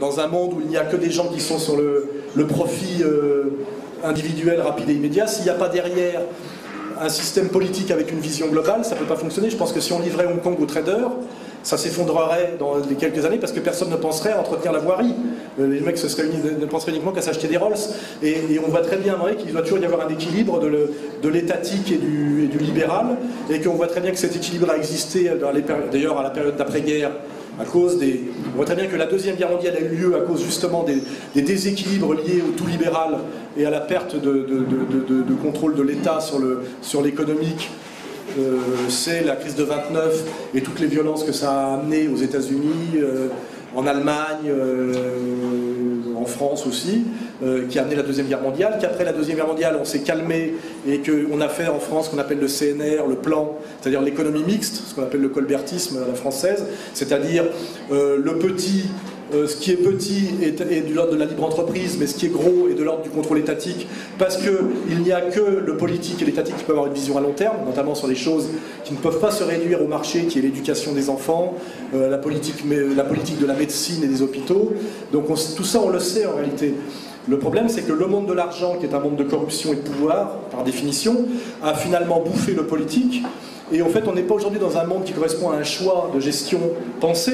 dans un monde où il n'y a que des gens qui sont sur le profit individuel, rapide et immédiat, s'il n'y a pas derrière un système politique avec une vision globale, ça ne peut pas fonctionner. Je pense que si on livrait Hong Kong aux traders, ça s'effondrerait dans les quelques années parce que personne ne penserait à entretenir la voirie. Les mecs ne penseraient uniquement qu'à s'acheter des Rolls. Et on voit très bien qu'il doit toujours y avoir un équilibre de l'étatique et du libéral, et qu'on voit très bien que cet équilibre a existé d'ailleurs à la période d'après-guerre, à cause on voit très bien que la Deuxième Guerre mondiale a eu lieu à cause justement des déséquilibres liés au tout libéral et à la perte de contrôle de l'État sur l'économique. C'est la crise de 29 et toutes les violences que ça a amenées aux États-Unis, en Allemagne, en France aussi, qui a amené la Deuxième Guerre mondiale, qu'après la Deuxième Guerre mondiale on s'est calmé et qu'on a fait en France ce qu'on appelle le CNR, le plan, c'est-à-dire l'économie mixte, ce qu'on appelle le colbertisme à la française, c'est-à-dire ce qui est petit est de l'ordre de la libre entreprise, mais ce qui est gros est de l'ordre du contrôle étatique, parce qu'il n'y a que le politique et l'étatique qui peuvent avoir une vision à long terme, notamment sur les choses qui ne peuvent pas se réduire au marché, qui est l'éducation des enfants, la politique de la médecine et des hôpitaux. Donc tout ça on le sait en réalité. Le problème, c'est que le monde de l'argent, qui est un monde de corruption et de pouvoir, par définition, a finalement bouffé le politique. Et en fait, on n'est pas aujourd'hui dans un monde qui correspond à un choix de gestion pensé.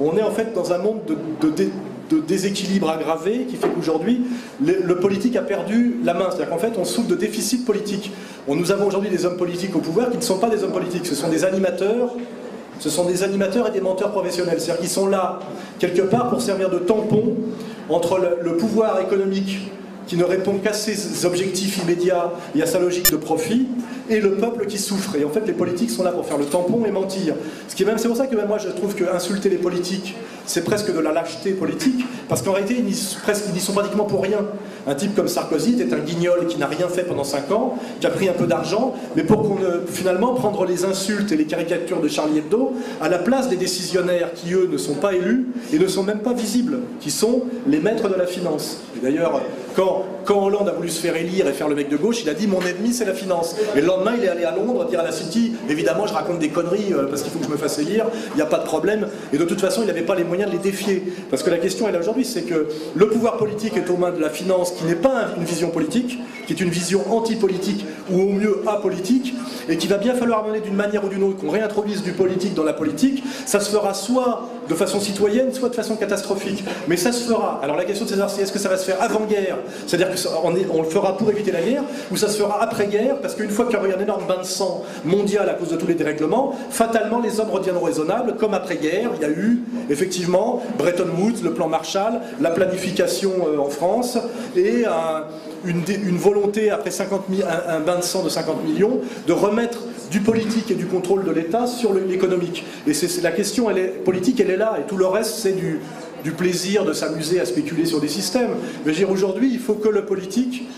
On est en fait dans un monde de déséquilibre aggravé qui fait qu'aujourd'hui, le politique a perdu la main. C'est-à-dire qu'en fait, on souffre de déficit politique. Nous avons aujourd'hui des hommes politiques au pouvoir qui ne sont pas des hommes politiques, ce sont des animateurs. Ce sont des animateurs et des menteurs professionnels. C'est-à-dire qu'ils sont là, quelque part, pour servir de tampon entre le pouvoir économique qui ne répond qu'à ses objectifs immédiats et à sa logique de profit, et le peuple qui souffre. Et en fait, les politiques sont là pour faire le tampon et mentir. C'est pour ça que même moi, je trouve que insulter les politiques, c'est presque de la lâcheté politique, parce qu'en réalité, ils n'y sont pratiquement pour rien. Un type comme Sarkozy était un guignol qui n'a rien fait pendant 5 ans, qui a pris un peu d'argent, mais pour finalement prendre les insultes et les caricatures de Charlie Hebdo à la place des décisionnaires qui, eux, ne sont pas élus et ne sont même pas visibles, qui sont les maîtres de la finance. Et d'ailleurs, quand Hollande a voulu se faire élire et faire le mec de gauche, il a dit « mon ennemi, c'est la finance ». Et le lendemain, il est allé à Londres dire à la City « évidemment, je raconte des conneries parce qu'il faut que je me fasse élire, il n'y a pas de problème ». Et de toute façon, il n'avait pas les moyens de les défier. Parce que la question, elle est aujourd'hui, c'est que le pouvoir politique est aux mains de la finance, qui n'est pas une vision politique, qui est une vision anti-politique ou au mieux apolitique, et qu'il va bien falloir mener d'une manière ou d'une autre qu'on réintroduise du politique dans la politique. Ça se fera soit de façon citoyenne, soit de façon catastrophique. Mais ça se fera. Alors la question de savoir, c'est est-ce que ça va se faire avant-guerre, c'est-à-dire qu'on le fera pour éviter la guerre, ou ça se fera après-guerre, parce qu'une fois qu'il y aura un énorme bain de sang mondial à cause de tous les dérèglements, fatalement les hommes redeviendront raisonnables, comme après-guerre, il y a eu effectivement Bretton Woods, le plan Marshall, la planification en France, et une volonté, après un bain de sang de 50 millions, de remettre du politique et du contrôle de l'État sur l'économique. Et la question politique, elle est là, et tout le reste, c'est du plaisir de s'amuser à spéculer sur des systèmes. Mais je veux dire, aujourd'hui, il faut que le politique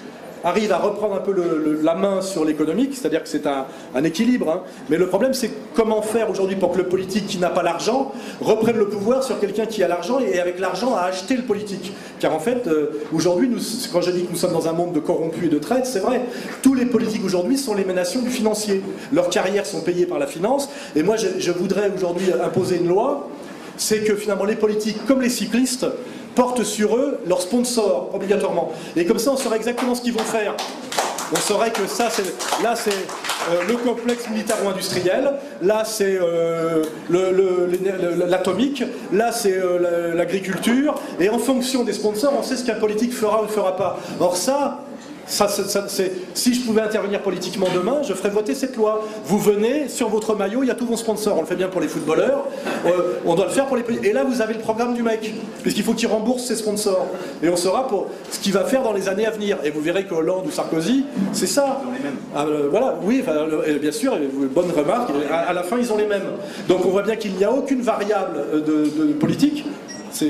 arrive à reprendre un peu la main sur l'économique, c'est-à-dire que c'est un équilibre. Hein. Mais le problème, c'est comment faire aujourd'hui pour que le politique qui n'a pas l'argent reprenne le pouvoir sur quelqu'un qui a l'argent et avec l'argent à acheter le politique. Car en fait, aujourd'hui, quand je dis que nous sommes dans un monde de corrompus et de traite, c'est vrai. Tous les politiques aujourd'hui sont l'émanation du financier. Leurs carrières sont payées par la finance. Et moi, je voudrais aujourd'hui imposer une loi, c'est que finalement les politiques, comme les cyclistes, portent sur eux leurs sponsors, obligatoirement. Et comme ça, on saurait exactement ce qu'ils vont faire. On saurait que ça, c'est le complexe militaro-industriel, là, c'est l'atomique, là, c'est l'agriculture, et en fonction des sponsors, on sait ce qu'un politique fera ou ne fera pas. Or ça, si je pouvais intervenir politiquement demain, je ferais voter cette loi. Vous venez, sur votre maillot, il y a tous vos sponsors. On le fait bien pour les footballeurs, on doit le faire pour les politiques. Et là, vous avez le programme du mec, puisqu'il faut qu'il rembourse ses sponsors. Et on saura pour ce qu'il va faire dans les années à venir. Et vous verrez que Hollande ou Sarkozy, c'est ça. Ils ont les mêmes. Voilà, oui, bien sûr, bonne remarque, à la fin, ils ont les mêmes. Donc on voit bien qu'il n'y a aucune variable de politique.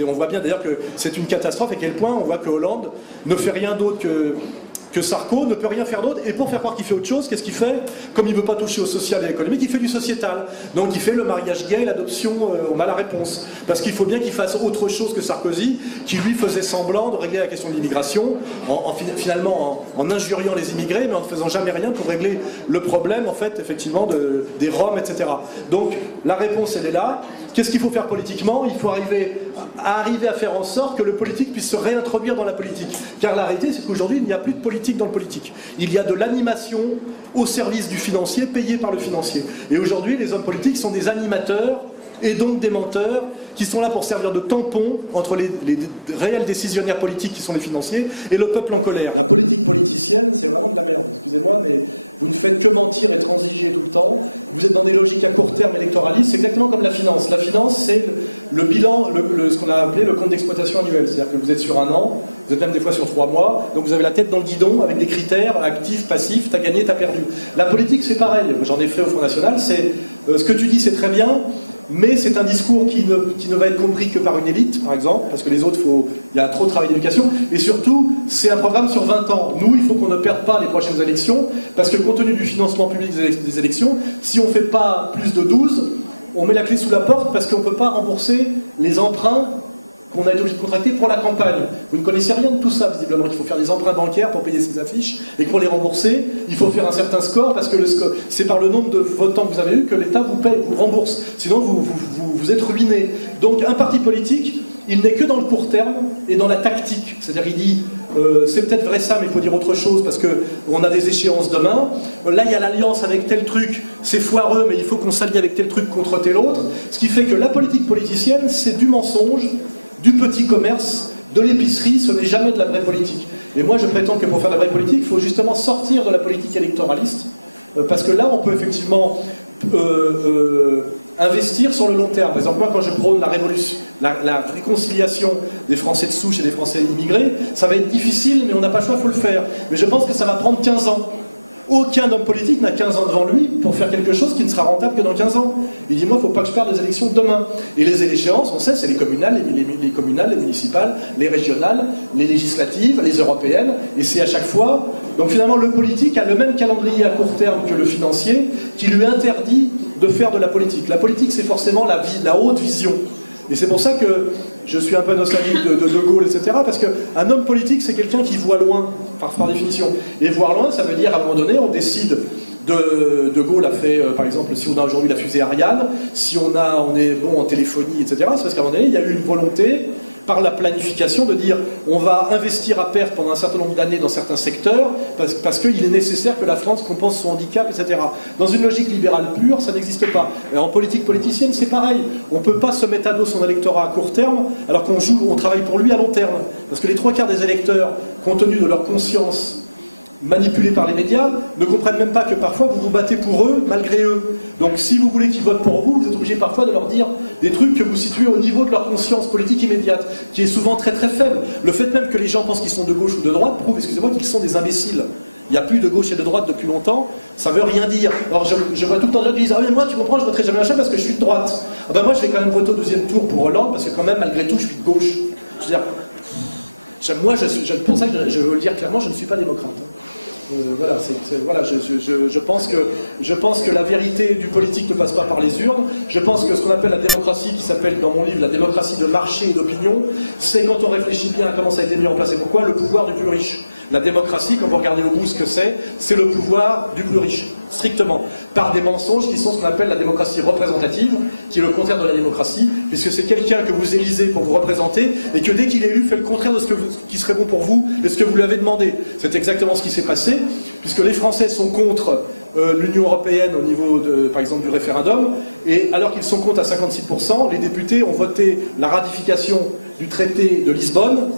On voit bien d'ailleurs que c'est une catastrophe, et à quel point on voit que Hollande ne fait rien d'autre que Sarko ne peut rien faire d'autre, et pour faire croire qu'il fait autre chose, qu'est-ce qu'il fait? Comme il ne veut pas toucher au social et à l'économique, il fait du sociétal. Donc il fait le mariage gay et l'adoption, on a la réponse. Parce qu'il faut bien qu'il fasse autre chose que Sarkozy, qui lui faisait semblant de régler la question de l'immigration, finalement en injuriant les immigrés, mais en ne faisant jamais rien pour régler le problème, en fait, effectivement, des Roms, etc. Donc la réponse, elle est là. Qu'est-ce qu'il faut faire politiquement? Il faut arriver à arriver à faire en sorte que le politique puisse se réintroduire dans la politique. Car la réalité, c'est qu'aujourd'hui, il n'y a plus de politique dans le politique. Il y a de l'animation au service du financier, payé par le financier. Et aujourd'hui, les hommes politiques sont des animateurs et donc des menteurs qui sont là pour servir de tampon entre les réels décisionnaires politiques qui sont les financiers et le peuple en colère. La politique politicienne, c'est vraiment de la merde, excusez-moi, mais vous ne faites que mentir et transiger tout le temps, vous êtes dans des logiques à court terme électoralistes, c'est exactement comme la finance. La finance, c'est le bilan, ce qu'on a appelé le compte d'exploitation annuel, c'est-à-dire que vous êtes sur un an, vous êtes même des fois sur 3 mois, donc vous avez la tête dans le guidon avec des critères actifs, passifs, t'as gagné, t'as perdu. La politique, c'est pareil, j'en ai fait au Front National, c'est ce que tu dis, c'est très bien, mais c'est un discours qui ne va être compris que par une élite, par exemple, parce que les autres, il y a trop de travail d'éducation, et surtout, c'est un programme sur 20 ans. Nous, il faut qu'on ne perde pas les prochaines élections, parce que compte tenu du financement public des élections, si on ne fait pas plus de 12, on met la clé sous la porte, parce qu'on ne peut pas rembourser les emprunts qu'on a été obligé de contracter pour la campagne. Vous ne connaissez rien de tout ça, visiblement. Il faut faire des emprunts bancaires pour payer ses affiches, et pour les rembourser, il faut faire un certain score, parce que c'est par le nombre de votants que vous avez eu que l'État vous paye, vous rembourse. Sinon, vous êtes ruiné. Donc, un parti politique, il n'est que dans le court terme et dans la tactique. C'est-à-dire, il dit, c'est peut-être vrai ça, mais il faut dire autre chose, parce qu'on a des échéances demain. Là, il y a l'alliance avec tel truc, c'est foireux, mais il faut qu'on s'allie avec tel truc contre tel autre. Ce qui fait que la politique politicienne, c'est du mensonge, du petit commerce, de l'épicerie, ce n'est jamais de la vraie politique. Et moi je prétends que pour faire de la vraie politique, il faut justement sortir de la politique électoraliste, parce que là on peut effectivement investir sur le long terme. Par exemple, moi quand je prône la réconciliation des Français de souche et des Français immigrés, ça va être difficile, mais on n'a pas le choix, il faut le faire. Mais je pense que ça va prendre 15 ans. Aucun homme politique n'a 15 ans devant lui pour faire quelque chose qui ne sera rentable que dans 15 ans. Il dit, moi, il ne faut pas que je perde les élections demain. Et les échéances, on sait, c'est les communales, les municipales, les régionales, les législatives, les européennes, et c'est à chaque fois... Donc finalement, le politique a le même calendrier à court terme que le financier, qui lui interdit de faire de la politique. La politique, c'est forcément la haute vision. Et c'est pour ça que je suis un peu nostalgique de Gaulle, etc. Parce qu'un homme politique, c'est quelqu'un qui voit loin, par définition. Et voir loin, ça veut dire, à un moment donné, on décide... De Gaulle a fait, par exemple, si on a aujourd'hui la fusée Ariane, si on est bon en téléphonie, etc., c'est parce qu'à un moment donné, il y a eu une volonté, par la planification, de dire on va investir à perte pendant un certain nombre d'années dans certains secteurs, parce qu'il est nécessaire que la France compense son handicap, etc. Dans une logique libérale pure, ça n'existe pas. Et en politique politicienne, c'est pareil. On ne peut pas se mettre à dos son électorat à court terme, alors on travaille pour lui à long terme. Parce que les 3/4 des électeurs, compte tenu de leur conscience manipulés par les médias, ne comprennent même pas que parfois vous vous battez pour eux, malgré eux. Donc si vous voulez qu'ils votent pour vous, vous êtes obligé parfois de leur dire des trucs que vous situez au niveau de leur conscience politique immédiate, qui est souvent très très faible. Le fait même que les gens pensent qu'ils sont de gauche ou de droite prouve, excusez-moi, qu'ils sont des imbéciles. Il n'y a plus de gauche et de droite depuis longtemps, ça veut rien dire. Alors je vois tout le temps des gens qui disent « Ah mais moi tu comprends, je voterai jamais machin parce que je suis de droite. » Ah ben moi je vais quand même voter au 2e tour pour Hollande parce que quand même malgré tout je suis de gauche. Je veux dire, moi pour ça que je veux le dire clairement, je ne suis pas démocrate. Voilà, je pense que la vérité du politique ne passe pas par les urnes. Je pense que ce qu'on appelle la démocratie, qui s'appelle dans mon livre la démocratie de marché et d'opinion, c'est quand on réfléchit bien à comment ça a été mis en place et pourquoi, le pouvoir du plus riche. La démocratie, quand vous regardez au bout ce que c'est le pouvoir du plus riche, strictement, par des mensonges qui sont ce qu'on appelle la démocratie représentative, qui est le contraire de la démocratie, puisque c'est quelqu'un que vous élisez pour vous représenter, et que dès qu'il est élu, fait le contraire de ce qui serait bon pour vous, et ce que vous lui avez demandé. C'est exactement ce qui s'est passé, puisque les Français sont contre l'Union européenne au niveau, par exemple, du référendum, et alors qu'ils sont contre à 56%, les députés ont voté la ratification du traité de Lisbonne,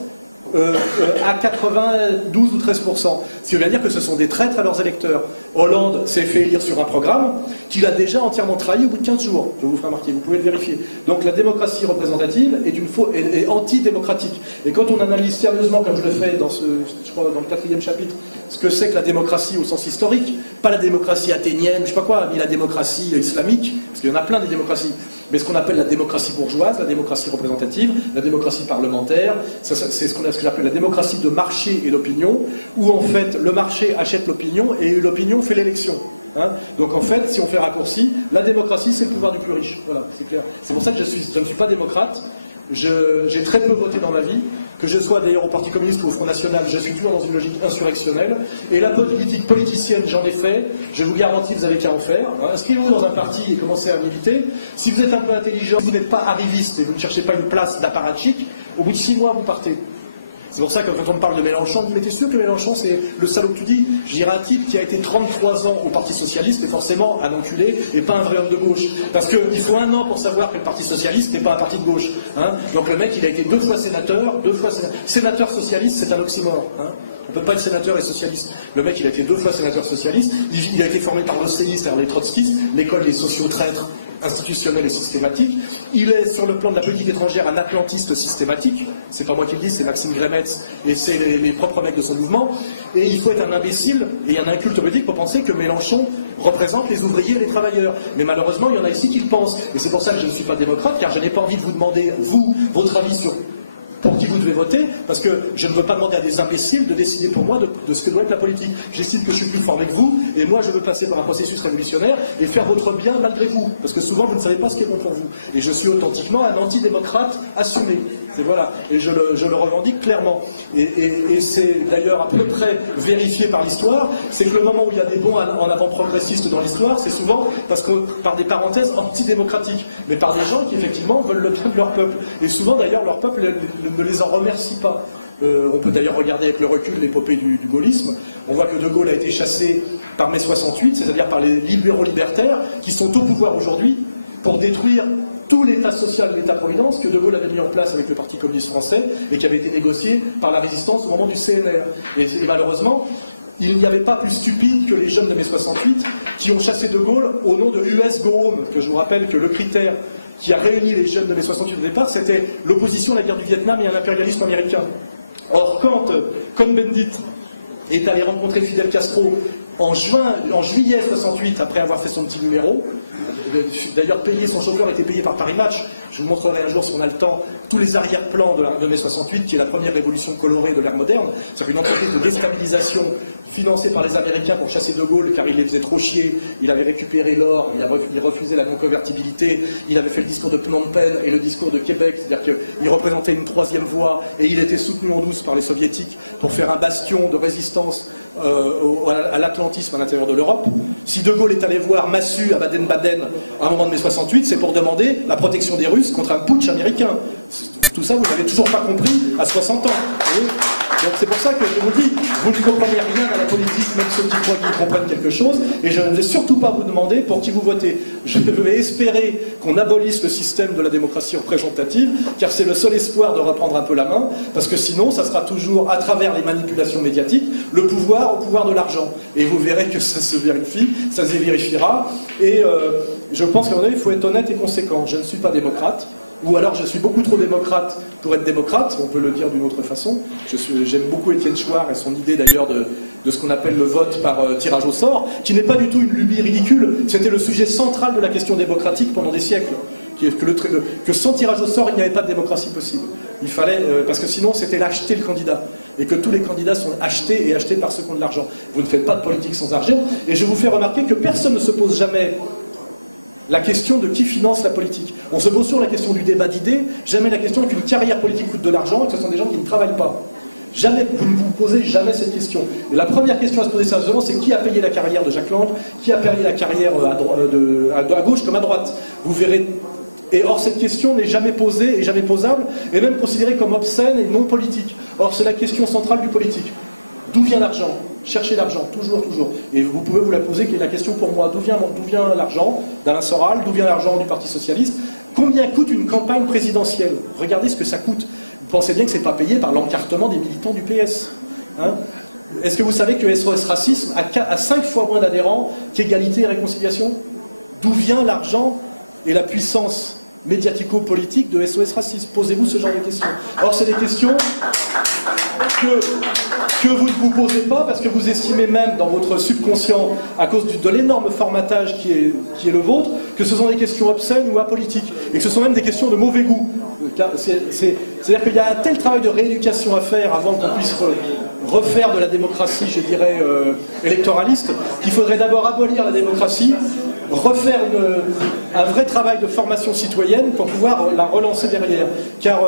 à 92 ou 13%. Ce qui veut dire que ce sont des traîtres à leurs électeurs. Hollande s'est fait élire sur un programme qu'il a déjà entièrement trahi au bout de 15 jours. Je vous ferai remarquer, vous pouvez le vérifier. Donc la démocratie représentative est antidémocratique. Et quand on analyse sérieusement, comme je le fais dans je crois, dans le 4e chapitre, ce que c'est que la démocratie au sens historique, pas la démocratie athénienne, je sais pas quoi, ni la démocratie islamique, parce qu'il y en a plein des démocraties, mais ce qu'on appelle la démocratie bourgeoise, la démocratie représentative, la démocratie parlementaire, c'est ce que j'appelle la démocratie de marché et d'opinion, où en fait le marché achète l'opinion et l'opinion fait l'élection. Hein, donc en fait, si on fait raccourci, la démocratie c'est le pouvoir du plus riche. Voilà, c'est clair. C'est pour ça que je ne suis pas démocrate. J'ai très peu voté dans ma vie. que je sois d'ailleurs au Parti communiste ou au Front National, je suis toujours dans une logique insurrectionnelle. Et la politique politicienne, j'en ai fait. Je vous garantis, vous avez qu'à en faire. Inscrivez-vous dans un parti et commencez à militer. Si vous êtes un peu intelligent, vous n'êtes pas arriviste et vous ne cherchez pas une place d'apparatchik, au bout de 6 mois, vous partez. C'est pour ça que quand on me parle de Mélenchon, on dit, mais t'es sûr que Mélenchon c'est le salaud que tu dis? Je dirais un type qui a été 33 ans au Parti Socialiste et forcément un enculé et pas un vrai homme de gauche. Parce qu'il faut 1 an pour savoir que le Parti Socialiste n'est pas un parti de gauche. Hein. Donc le mec il a été 2 fois sénateur, sénateur socialiste, c'est un oxymore. Hein. On ne peut pas être sénateur et socialiste. Le mec il a été 2 fois sénateur socialiste, il a été formé par l'OCI, c'est-à-dire les trotskistes, l'école des sociaux-traîtres, institutionnel et systématique. Il est sur le plan de la politique étrangère un atlantiste systématique. C'est pas moi qui le dis, c'est Maxime Grémetz et c'est les propres mecs de son mouvement. Et il faut être un imbécile et un inculte politique pour penser que Mélenchon représente les ouvriers et les travailleurs. Mais malheureusement, il y en a ici qui le pensent. Et c'est pour ça que je ne suis pas démocrate, car je n'ai pas envie de vous demander, vous, votre avis sur pour qui vous devez voter, parce que je ne veux pas demander à des imbéciles de décider pour moi de ce que doit être la politique. J'estime que je suis plus formé que vous, et moi je veux passer par un processus révolutionnaire et faire votre bien malgré vous, parce que souvent vous ne savez pas ce qui est bon pour vous. Et je suis authentiquement un antidémocrate assumé. C'est voilà, et je le revendique clairement. Et c'est d'ailleurs à peu près vérifié par l'histoire, c'est que le moment où il y a des bons en avant progressistes dans l'histoire, c'est souvent parce que par des parenthèses antidémocratiques, mais par des gens qui effectivement veulent le bien de leur peuple. Et souvent d'ailleurs leur peuple ne les en remercie pas. On peut d'ailleurs regarder avec le recul l'épopée du gaullisme. On voit que De Gaulle a été chassé par mai 68, c'est-à-dire par les libéraux libertaires qui sont au pouvoir aujourd'hui pour détruire tout l'État social, l'État-providence que De Gaulle avait mis en place avec le Parti communiste français et qui avait été négocié par la résistance au moment du CNR. Et malheureusement, il n'y avait pas plus stupide que les jeunes de mai 68 qui ont chassé De Gaulle au nom de US Go Home, que je vous rappelle que le critère qui a réuni les jeunes de mai 68 au départ, c'était l'opposition à la guerre du Vietnam et à l'impérialisme américain. Or, quand Cohn-Bendit est allé rencontrer Fidel Castro en juillet 68, après avoir fait son petit numéro, d'ailleurs son chauffeur était payé par Paris Match, je vous montrerai un jour si on a le temps, tous les arrière-plans de mai 68, qui est la première révolution colorée de l'ère moderne, c'est-à-dire une entreprise de déstabilisation financée par les Américains pour chasser De Gaulle, car il les faisait trop chier, il avait récupéré l'or, il refusait la non-convertibilité, il avait fait le discours de Phnom Penh et le discours de Québec, c'est-à-dire qu'il représentait une 3e voie, et il était soutenu en douce par les soviétiques pour faire un bastion de résistance à l'atlantisme à l'intérieur de l'Europe. Si De Gaulle est allé voir Massu à Baden-Baden à un moment de mai 68, c'est pour demander la protection des Russes contre un putsch américain. Tout ça, vous n'avez toujours pas compris à 60 ans. Donc c'est pour ça que je vous dis, vous ne comprenez rien à la politique, même ceux qui croient qu'ils comprennent quelque chose, et je ne vais surtout pas vous demander pour qui vous votez. Je vais espérer qu'on abolisse le système de la démocratie représentative, car c'est le seul espoir de reprendre un peu la main, parce que sinon, ça sera toujours, à travers les manipulations médiatiques, le pouvoir au pouvoir de l'argent. Et vous verrez que ça se vérifie, ça se vérifiera, et je pense qu'à mon avis, il faut être honnête et conséquent. Je ne suis pas démocrate, ou alors je suis beaucoup trop démocrate pour être démocrate, on peut le dire d'une autre façon. J'aime beaucoup Étienne Chouard et son idée d'ailleurs de ce qu'on appelle le vote par tirage au sort, qui n'est pas du tout une lubie ridicule, c'était le sujet central de la question démocratique pendant des siècles. Que sans tirage au sort, il n'y avait pas de démocratie possible. Il fallait, parce que sinon c'était l'acheter le candidat. Et que tous les candidats sont achetés et achetés par ceux qui ont de l'argent. Vous ne faites pas de politique sans argent, et je vous fais remarquer que personne ne se pose jamais la question de qui finance la politique. On se pose sur la question du débat d'idées, jamais la question qu'une carrière politique coûte de l'argent et que ce sont des gens qui ne travaillent pas. Jamais, vous ne vous posez jamais cette question. Et la première question à se poser sérieusement, c'est qui a payé la carrière de Jack Lang, qui a payé la carrière à gauche comme à droite. Vous verrez. Et or, cette question n'est jamais posée et jamais posable, et même considérée comme obscène et non politique. Or, c'est la question centrale du politique. D'où vient l'argent? Cherchez l'argent, toujours, toujours. Et vous pouvez vous la poser, qui est la question pour moi. D'où vient l'argent d'Alain Soral? D'où vient l'argent du Parti Socialiste? Combien coûte une campagne présidentielle? Regardez ce que ça coûte. Vous pensez bien que ce n'est pas payé par l'encartement des militants du PS. Hein? Est-ce que vous savez que SOS Racisme a 5 fois moins d'adhérents qu'Égalité et Réconciliation? D'où vient l'argent et la puissance médiatico-politique de SOS Racisme? Posez-vous ce genre de questions. Or, c'est des questions que vous ne vous posez pas parce que vous estimez même dans votre subconscient, à cause de l'énorme formatage qui est le vôtre, que ce sont des questions obscènes ou apolitiques, et que ce sont même des questions de mauvais goût. C'est-à-dire qu'il y a un tel travail de rééducation à faire avant qu'on puisse refaire de la démocratie, je dirais, électoraliste, qu'il faudrait d'abord abolir la démocratie, refaire un vrai travail de formation citoyenne pour pouvoir la relancer derrière. Car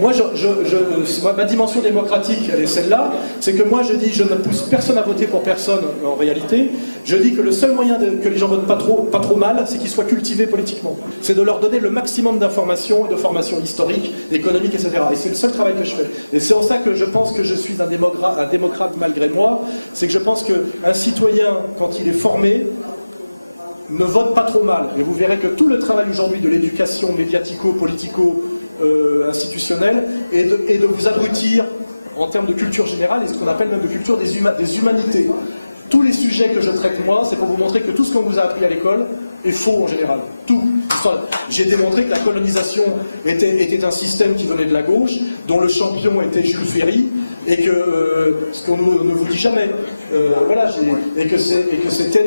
moi, ma dimension démocratique, elle est celle-là, c'est que moi je dis, je ne pousse personne à voter pour personne en réalité, je dis que le seul moyen que les gens votent pas trop mal, c'est qu'ils soient cultivés politiquement. C'est de leur donner le maximum d'informations et de formations historiques, économiques, etc. Et c'est le seul travail que je fais. Et c'est en ça que je pense que je suis un démocrate malgré moi, c'est que je pense qu'un citoyen, quand il est formé, ne vote pas trop mal. Et vous verrez que tout le travail aujourd'hui de l'éducation médiatico-politico-institutionnelle est de vous abrutir en termes de culture générale et ce qu'on appelle même de culture des humanités. Tous les sujets que je traite moi, c'est pour vous montrer que tout ce qu'on vous a appris à l'école est faux en général. Tout. J'ai démontré que la colonisation était un système qui venait de la gauche, dont le champion était Jules Ferry, et que ce qu'on ne vous dit jamais, voilà, et que c'était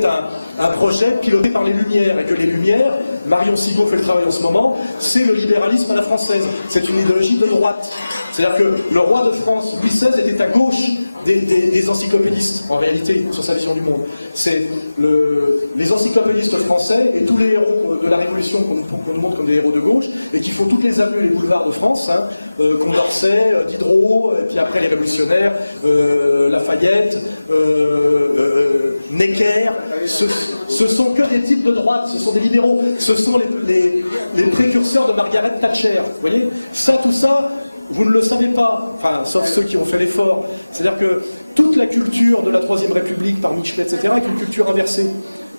un projet piloté par les Lumières, et que les Lumières, Marion Sigaud fait le travail en ce moment, c'est le libéralisme à la française, c'est une idéologie de droite. C'est-à-dire que le roi de France, Louis XVI, était à gauche des encyclopédistes, en réalité, sur sa vision du monde. C'est les encyclopédistes français et tous les héros de la Révolution qu'on nous montre comme des héros de gauche, et qui font toutes les avenues et les boulevards de France, hein, Condorcet, Diderot, et puis après les révolutionnaires, Lafayette, Necker, ce sont que des types de droite, ce sont des libéraux, ce sont les précurseurs de Margaret Thatcher, vous voyez. Tout ça, vous ne le savez pas, enfin, sauf ceux qui ont fait l'effort. C'est-à-dire que toute la culture de la Troisième République, par Michelet, etc., est une culture inversée.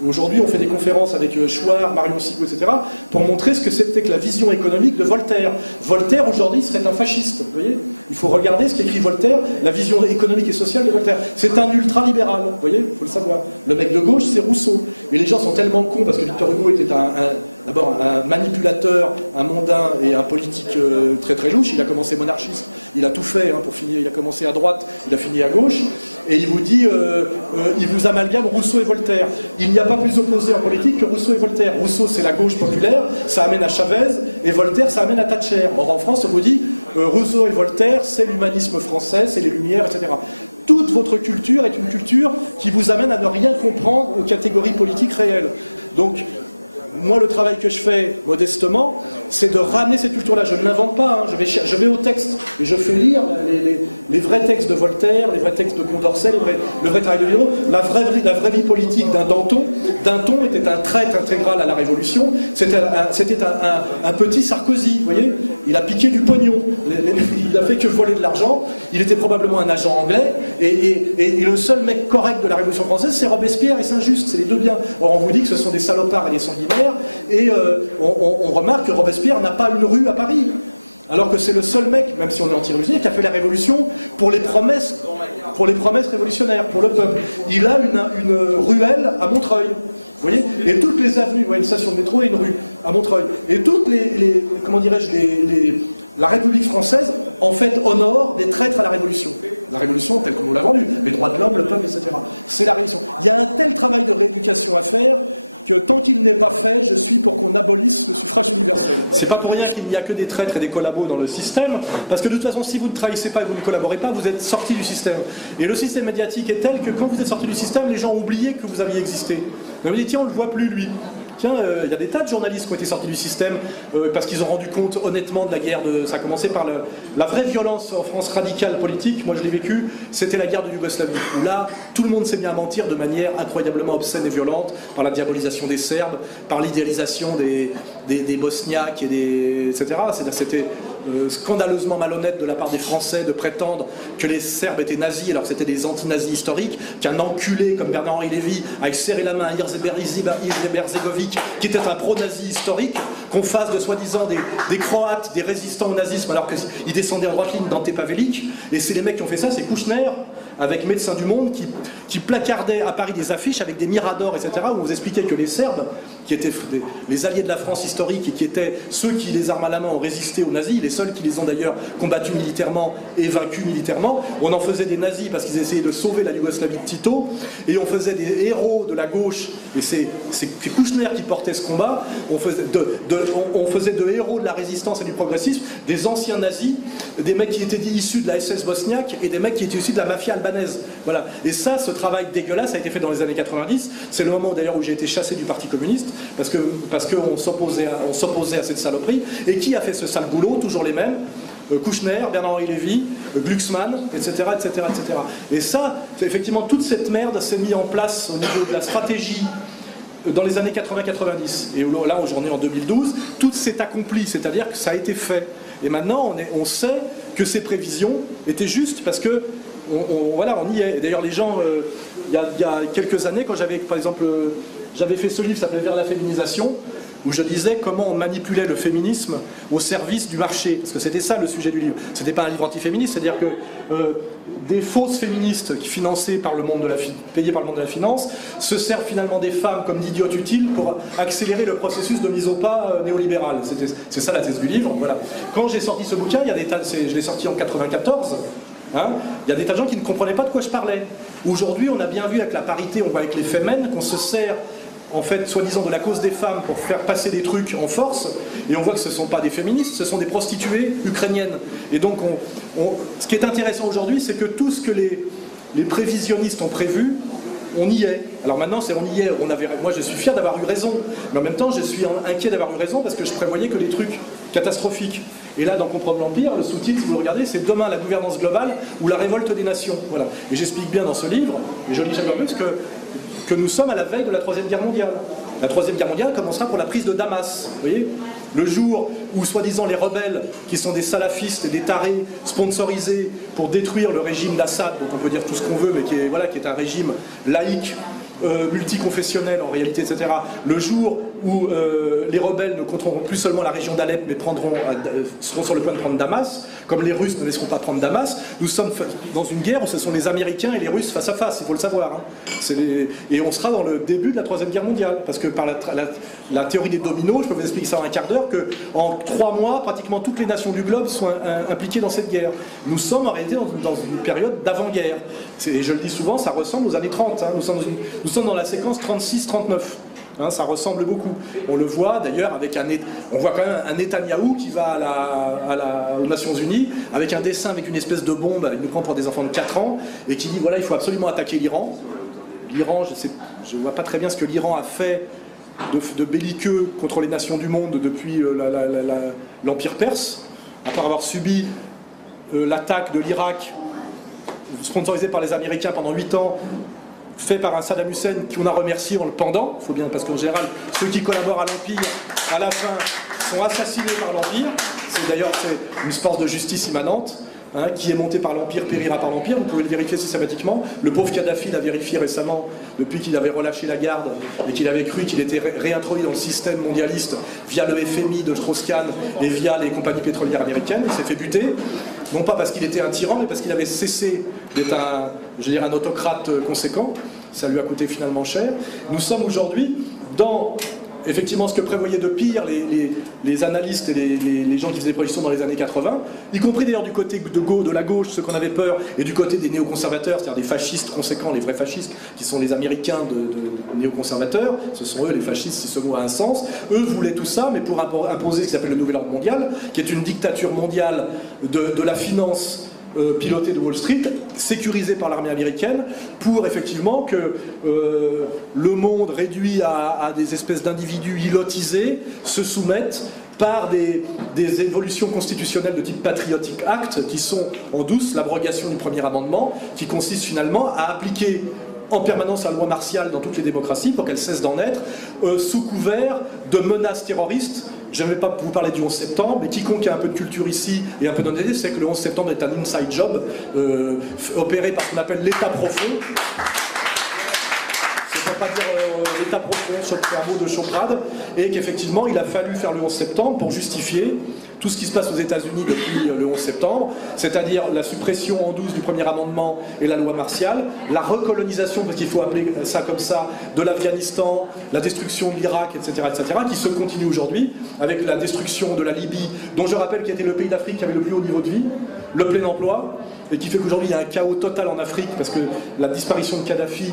Aujourd'hui, on fait des conférences avec Chouard, Marion Sigaud, etc., pour montrer ce que c'était que la vision économique de Voltaire. Voltaire, aujourd'hui, serait un fasciste, vous voyez. Il faut regarder ce qu'écrit Voltaire, la vision économique et sociale de Voltaire. C'est un ultralibéral, vous voyez, il faut le savoir. Le mec de gauche, c'est Rousseau. Et les gens sont tellement cons, parce que Victor Hugo était d'abord un manipulateur, un mondain et un politique très très louche. Il a commencé monarchiste, il a tout fait hein, pour finir, il a commencé à droite, il a fini à gauche, et il vous dit, il vous amalgame Rousseau et Voltaire. Il n'y a pas plus opposé en politique que Rousseau et Voltaire. Rousseau, c'est la gauche populaire, ça amène à Chavez, et Voltaire, ça amène à Thatcher. Or en France, on vous dit, Rousseau et Voltaire, c'est l'humanisme français, c'est les Lumières, etc. Toute votre culture est une culture qui vous amène à ne rien comprendre aux catégories politiques réelles. Donc, moi, le travail que je fais, modestement, c'est de ramener cette culture-là. Je ne l'invente pas, hein. Je vais au texte et je fais lire les vrais textes de Voltaire, les vrais textes de Condorcet, le vrai travail de Diderot, la vraie vie politique d'un Danton. Danton était un traître intégral à la Révolution, c'était un petit Sarkozy, vous voyez. Il a piqué du pognon, il a fait que voler de l'argent, il était probablement un agent anglais, et le seul mec correct de la Révolution française, c'est Robespierre et Saint-Just, c'est les deux biens. Or, on vous dit que ce sont des salopards et des sanguinaires, et on remarque que Robespierre n'a pas une rue à Paris, alors que c'est le seul mec, même si on est anti-révolutionnaire, qui a fait la révolution pour les promesses révolutionnaires, pour le peuple. Il a une ruelle à Montreuil, vous voyez, et toutes les avenues, vous voyez, une station de métro et une rue à Montreuil, et toutes comment dirais-je, la République française, en fait, honore des traîtres à la Révolution. La Révolution telle qu'on nous l'a vendue, les droits de l'homme, le peuple, etc. C'est la Révolution. Il y a un tel travail de rééducation à faire que tant qu'il n'est pas fait, je suis pour qu'on abolisse le suffrage universel. C'est pas pour rien qu'il n'y a que des traîtres et des collabos dans le système, parce que de toute façon, si vous ne trahissez pas et vous ne collaborez pas, vous êtes sorti du système. Et le système médiatique est tel que quand vous êtes sorti du système, les gens ont oublié que vous aviez existé. Vous vous dites, tiens, on ne le voit plus, lui. Tiens, il y a des tas de journalistes qui ont été sortis du système parce qu'ils ont rendu compte honnêtement de la guerre ça a commencé par la vraie violence en France radicale politique, moi je l'ai vécu, c'était la guerre de Yougoslavie, où là, tout le monde s'est mis à mentir de manière incroyablement obscène et violente, par la diabolisation des Serbes, par l'idéalisation des Bosniaques, etc. C'était scandaleusement malhonnête de la part des Français de prétendre que les Serbes étaient nazis alors que c'était des anti-nazis historiques, qu'un enculé comme Bernard-Henri Lévy aille serrer la main à Izetbegovic, qui était un pro-nazi historique, qu'on fasse de soi-disant des Croates, des résistants au nazisme alors qu'ils descendaient en droite ligne d'Ante Pavelic, et c'est les mecs qui ont fait ça, c'est Kouchner avec Médecins du Monde qui placardait à Paris des affiches avec des miradors, etc., où on vous expliquait que les Serbes, qui étaient les alliés de la France historique et qui étaient ceux qui, les armes à la main, ont résisté aux nazis, les seuls qui les ont d'ailleurs combattus militairement et vaincus militairement, on en faisait des nazis parce qu'ils essayaient de sauver la Yougoslavie de Tito, et on faisait des héros de la gauche, et c'est Kouchner qui portait ce combat, on faisait de héros de la résistance et du progressisme des anciens nazis, des mecs qui étaient issus de la SS bosniaque et des mecs qui étaient issus de la mafia allemande. albanaise. Voilà. Et ça, ce travail dégueulasse a été fait dans les années 90. C'est le moment d'ailleurs où j'ai été chassé du Parti communiste, parce qu'on s'opposait à cette saloperie. Et qui a fait ce sale boulot? Toujours les mêmes. Kouchner, Bernard-Henri Lévy, Glucksmann, etc., etc., etc. Et ça, effectivement, toute cette merde s'est mise en place au niveau de la stratégie dans les années 80-90. Et là, aujourd'hui, en 2012, tout s'est accompli, c'est-à-dire que ça a été fait. Et maintenant, on sait que ces prévisions étaient justes, parce que voilà, on y est. D'ailleurs, les gens, il y a quelques années, quand j'avais, par exemple, j'avais fait ce livre qui s'appelait Vers la féminisation, où je disais comment on manipulait le féminisme au service du marché. Parce que c'était ça le sujet du livre. C'était pas un livre antiféministe, c'est-à-dire que des fausses féministes payées par le monde de la finance se servent finalement des femmes comme d'idiotes utiles pour accélérer le processus de mise au pas néolibéral. C'est ça la thèse du livre. Voilà. Quand j'ai sorti ce bouquin, je l'ai sorti en 94. Hein, il y a des tas de gens qui ne comprenaient pas de quoi je parlais. Aujourd'hui, on a bien vu avec la parité, on voit avec les Femen, qu'on se sert en fait, soi-disant de la cause des femmes pour faire passer des trucs en force, et on voit que ce ne sont pas des féministes, ce sont des prostituées ukrainiennes. Et donc, ce qui est intéressant aujourd'hui, c'est que tout ce que les prévisionnistes ont prévu, on y est. Alors maintenant, on y est. Moi, je suis fier d'avoir eu raison, mais en même temps, je suis inquiet d'avoir eu raison parce que je prévoyais que des trucs catastrophiques. Et là, dans Comprendre l'Empire, le sous-titre, si vous le regardez, c'est Demain la gouvernance globale ou la révolte des nations. Voilà. Et j'explique bien dans ce livre, et je lis chaque fois plus, que nous sommes à la veille de la Troisième Guerre mondiale. La Troisième Guerre mondiale commencera pour la prise de Damas. Vous voyez, le jour où, soi-disant, les rebelles, qui sont des salafistes et des tarés sponsorisés pour détruire le régime d'Assad, donc on peut dire tout ce qu'on veut, mais qui est un régime laïque, multiconfessionnel en réalité, etc. Le jour où les rebelles ne contrôleront plus seulement la région d'Alep, mais seront sur le point de prendre Damas, comme les Russes ne laisseront pas prendre Damas, nous sommes dans une guerre où ce sont les Américains et les Russes face à face, il faut le savoir. Hein. Et on sera dans le début de la Troisième Guerre mondiale, parce que par la théorie des dominos, je peux vous expliquer ça en un quart d'heure, qu'en 3 mois, pratiquement toutes les nations du globe sont impliquées dans cette guerre. Nous sommes en réalité dans une période d'avant-guerre. Et je le dis souvent, ça ressemble aux années 30. Hein. Nous sommes dans la séquence 36-39. Hein, ça ressemble beaucoup. On le voit d'ailleurs on voit quand même un Netanyahou qui va aux Nations Unies avec un dessin avec une espèce de bombe, il nous prend pour des enfants de 4 ans, et qui dit voilà, il faut absolument attaquer l'Iran. L'Iran, je ne vois pas très bien ce que l'Iran a fait de belliqueux contre les nations du monde depuis l'Empire perse, à part avoir subi l'attaque de l'Irak sponsorisée par les Américains pendant 8 ans, fait par un Saddam Hussein qu'on a remercié en le pendant, faut bien, parce qu'en général, ceux qui collaborent à l'Empire, à la fin, sont assassinés par l'Empire. C'est une force de justice immanente. Hein, qui est monté par l'Empire, périra par l'Empire, vous pouvez le vérifier systématiquement. Le pauvre Kadhafi l'a vérifié récemment, depuis qu'il avait relâché la garde et qu'il avait cru qu'il était réintroduit dans le système mondialiste via le FMI de Strauss-Kahn et via les compagnies pétrolières américaines. Il s'est fait buter, non pas parce qu'il était un tyran, mais parce qu'il avait cessé d'être un autocrate conséquent. Ça lui a coûté finalement cher. Nous sommes aujourd'hui dans effectivement ce que prévoyaient de pire les analystes et les gens qui faisaient des prédictions dans les années 80, y compris d'ailleurs du côté de la gauche, ceux qu'on avait peur, et du côté des néoconservateurs, c'est-à-dire des fascistes conséquents, les vrais fascistes, qui sont les Américains de néoconservateurs, ce sont eux les fascistes si ce mot a un sens. Eux voulaient tout ça, mais pour imposer ce qui s'appelle le nouvel ordre mondial, qui est une dictature mondiale de la finance piloté de Wall Street, sécurisé par l'armée américaine, pour effectivement que le monde réduit à des espèces d'individus ilotisés se soumettent par des évolutions constitutionnelles de type Patriotic Act, qui sont en douce l'abrogation du premier amendement, qui consiste finalement à appliquer en permanence la loi martiale dans toutes les démocraties pour qu'elle cesse d'en être, sous couvert de menaces terroristes. Je ne vais pas vous parler du 11 septembre, mais quiconque a un peu de culture ici et un peu d'honnêteté sait que le 11 septembre est un inside job opéré par ce qu'on appelle l'État profond. C'est pour pas dire l'État profond, c'est un mot de Choprade, et qu'effectivement il a fallu faire le 11 septembre pour justifier tout ce qui se passe aux États-Unis depuis le 11 septembre, c'est-à-dire la suppression en douce du premier amendement et la loi martiale, la recolonisation, parce qu'il faut appeler ça comme ça, de l'Afghanistan, la destruction de l'Irak, etc., qui se continue aujourd'hui, avec la destruction de la Libye, dont je rappelle qu'il était le pays d'Afrique qui avait le plus haut niveau de vie, le plein emploi, et qui fait qu'aujourd'hui il y a un chaos total en Afrique, parce que la disparition de Kadhafi,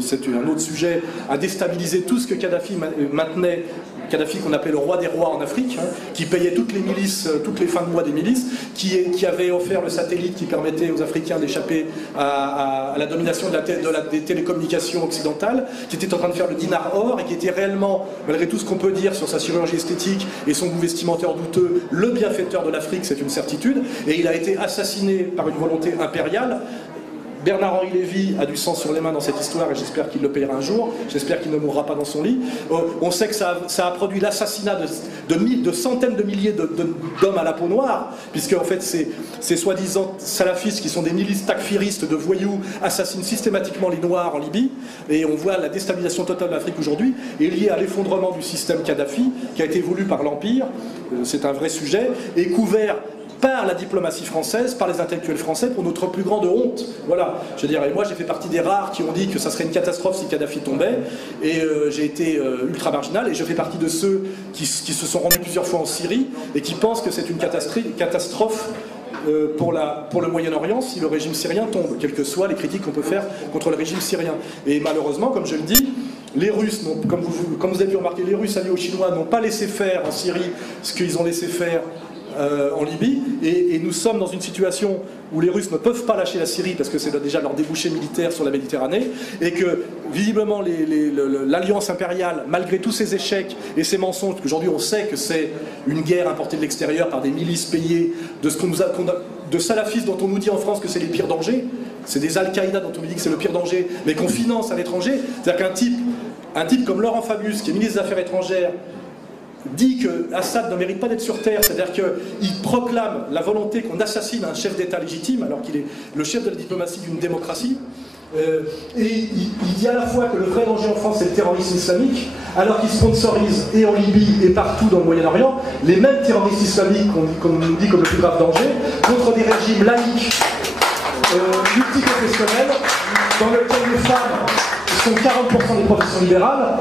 c'est un autre sujet, a déstabilisé tout ce que Kadhafi maintenait Kadhafi qu'on appelait le roi des rois en Afrique, hein, qui payait toutes les milices, toutes les fins de mois des milices, qui avait offert le satellite qui permettait aux Africains d'échapper à la domination des télécommunications occidentales, qui était en train de faire le dinar or et qui était réellement, malgré tout ce qu'on peut dire sur sa chirurgie esthétique et son goût vestimentaire douteux, le bienfaiteur de l'Afrique, c'est une certitude, et il a été assassiné par une volonté impériale. Bernard-Henri Lévy a du sang sur les mains dans cette histoire et j'espère qu'il le payera un jour, j'espère qu'il ne mourra pas dans son lit. On sait que ça a produit l'assassinat de centaines de milliers d'hommes à la peau noire, puisque en fait ces soi-disant salafistes qui sont des milices takfiristes de voyous assassinent systématiquement les Noirs en Libye, et on voit la déstabilisation totale de l'Afrique aujourd'hui est liée à l'effondrement du système Kadhafi qui a été voulu par l'Empire, c'est un vrai sujet, et couvert par la diplomatie française, par les intellectuels français, pour notre plus grande honte. Voilà, je veux dire, et moi j'ai fait partie des rares qui ont dit que ça serait une catastrophe si Kadhafi tombait, et j'ai été ultra marginal, et je fais partie de ceux qui se sont rendus plusieurs fois en Syrie, et qui pensent que c'est une catastrophe pour le Moyen-Orient si le régime syrien tombe, quelles que soient les critiques qu'on peut faire contre le régime syrien. Et malheureusement, comme je le dis, les Russes, comme vous avez pu remarquer, les Russes alliés aux Chinois n'ont pas laissé faire en Syrie ce qu'ils ont laissé faire en Libye, et nous sommes dans une situation où les Russes ne peuvent pas lâcher la Syrie parce que c'est déjà leur débouché militaire sur la Méditerranée, et que visiblement l'alliance impériale, malgré tous ses échecs et ses mensonges, qu'aujourd'hui on sait que c'est une guerre importée de l'extérieur par des milices payées de salafistes dont on nous dit en France que c'est les pires dangers, c'est des Al-Qaïda dont on nous dit que c'est le pire danger, mais qu'on finance à l'étranger. C'est-à-dire qu'un type comme Laurent Fabius, qui est ministre des Affaires étrangères, dit que Assad ne mérite pas d'être sur terre, c'est-à-dire qu'il proclame la volonté qu'on assassine un chef d'État légitime, alors qu'il est le chef de la diplomatie d'une démocratie, et il dit à la fois que le vrai danger en France c'est le terrorisme islamique, alors qu'il sponsorise et en Libye et partout dans le Moyen-Orient les mêmes terroristes islamiques qu'on nous dit comme le plus grave danger, contre des régimes laïques, multiconfessionnels, dans lesquels les femmes sont 40% des professions libérales,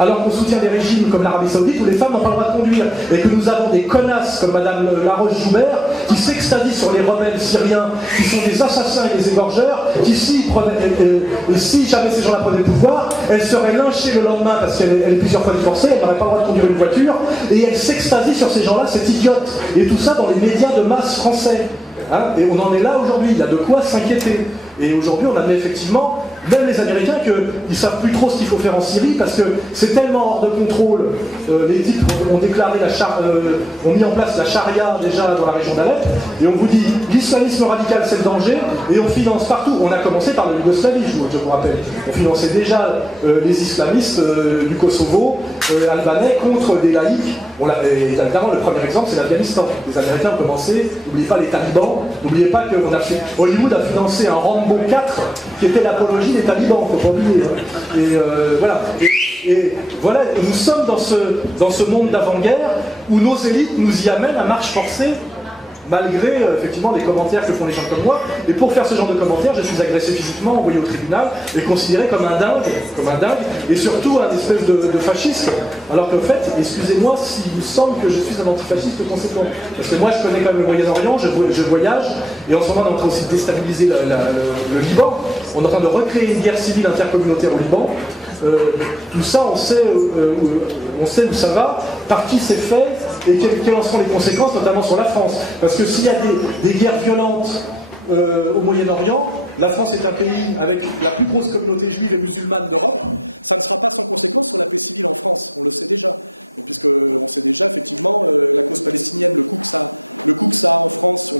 alors qu'on soutient des régimes comme l'Arabie Saoudite où les femmes n'ont pas le droit de conduire, et que nous avons des connasses comme Madame Laroche-Joubert qui s'extasient sur les rebelles syriens qui sont des assassins et des égorgeurs, qui si jamais ces gens-là prenaient le pouvoir, elle serait lynchée le lendemain parce qu'elle est plusieurs fois divorcée, elle n'aurait pas le droit de conduire une voiture, et elle s'extasie sur ces gens-là, c'est idiote, et tout ça dans les médias de masse français. Hein, et on en est là aujourd'hui, il y a de quoi s'inquiéter. Et aujourd'hui on admet effectivement, même les Américains, qu'ils ne savent plus trop ce qu'il faut faire en Syrie parce que c'est tellement hors de contrôle. Les types ont déclaré ont mis en place la charia déjà dans la région d'Alep, et on vous dit l'islamisme radical c'est le danger, et on finance partout. On a commencé par le Yougoslavie, je vous rappelle. On finançait déjà les islamistes du Kosovo, albanais, contre des laïcs. Et évidemment, le premier exemple, c'est l'Afghanistan. Les Américains ont commencé, n'oubliez pas les talibans, n'oubliez pas que Hollywood a financé un Rambo 4 qui était l'apologie des talibans, il ne faut pas oublier. Et voilà. Et voilà, nous sommes dans ce monde d'avant-guerre où nos élites nous y amènent à marche forcée, malgré effectivement les commentaires que font les gens comme moi. Et pour faire ce genre de commentaires, je suis agressé physiquement, envoyé au tribunal et considéré comme un dingue, et surtout un espèce de fasciste. Alors qu'en fait, excusez-moi s'il vous semble que je suis un antifasciste conséquent. Parce que moi je connais quand même le Moyen-Orient, je voyage, et en ce moment on est en train aussi de déstabiliser le Liban. On est en train de recréer une guerre civile intercommunautaire au Liban. Tout ça, on sait où ça va, par qui c'est fait, et quelles en seront les conséquences, notamment sur la France. Parce que s'il y a des guerres violentes au Moyen-Orient, la France est un pays avec la plus grosse communauté juive et musulmane d'Europe, ça ne sera pas sans conséquence sur la paix civile en France, on le sait déjà. Puisqu'on sait déjà effectivement la cause palestinienne, le coup que ça a en France sur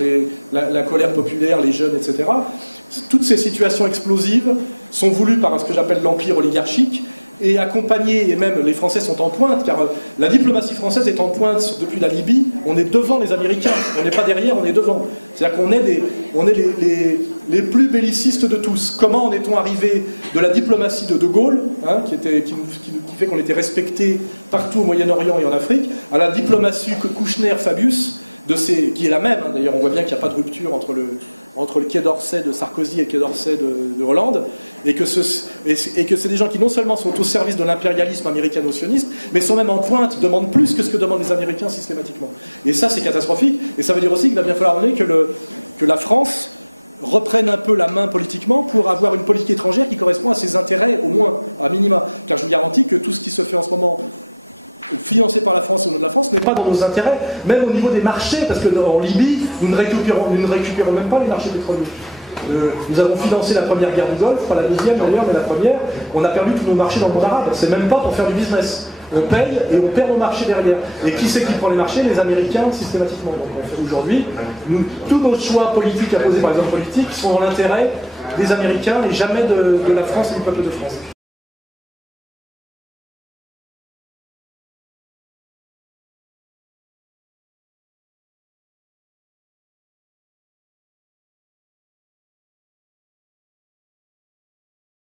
la colère populaire, les jeunes, etc. Toutes ces situations explosives sont voulues par ce que j'appelle l'empire oligarchique, et accompagnées, et même les Français sont en pointe, car la diplomatie française est en pointe depuis la Libye. On est devant les Américains, on n'est pas derrière, on est devant. C'est-à-dire qu'on est les plus bellicistes de tous. Comment en est-on arrivé de la diplomatie de Gaulle, hein, qui fait qu'on était respecté partout au Moyen-Orient et en Afrique, à la diplomatie Kouchner-Fabius, qui est la même, hein. D'ailleurs on voit bien qu'il n'y a pas de rupture entre le Quai d'Orsay de Sarkozy et le Quai d'Orsay de Hollande, et que c'est des gens qui non seulement sont au service de l'impérialisme américano-sioniste, mais sont même en pointe, demandent plus que ce que demandent les Américains systématiquement. Et ça c'est catastrophique, et ça veut dire aussi qu'il va bien falloir donner que la France reprenne un peu la main politiquement pour avoir une politique étrangère qui correspond à ses intérêts, au moins, à minima. Car je vous garantis que tout ce qui se fait en ce moment financé par la France et au nom de la France, n'est pas dans nos intérêts, même au niveau des marchés, parce qu'en Libye, nous ne récupérons même pas les marchés pétroliers. Nous avons financé la première guerre du Golfe, pas la deuxième d'ailleurs, mais la première. On a perdu tous nos marchés dans le monde arabe. C'est même pas pour faire du business. On paye et on perd nos marchés derrière. Et qui c'est qui prend les marchés? Les Américains, systématiquement. Donc aujourd'hui, tous nos choix politiques imposés par les hommes politiques sont dans l'intérêt des Américains et jamais de la France et du peuple de France.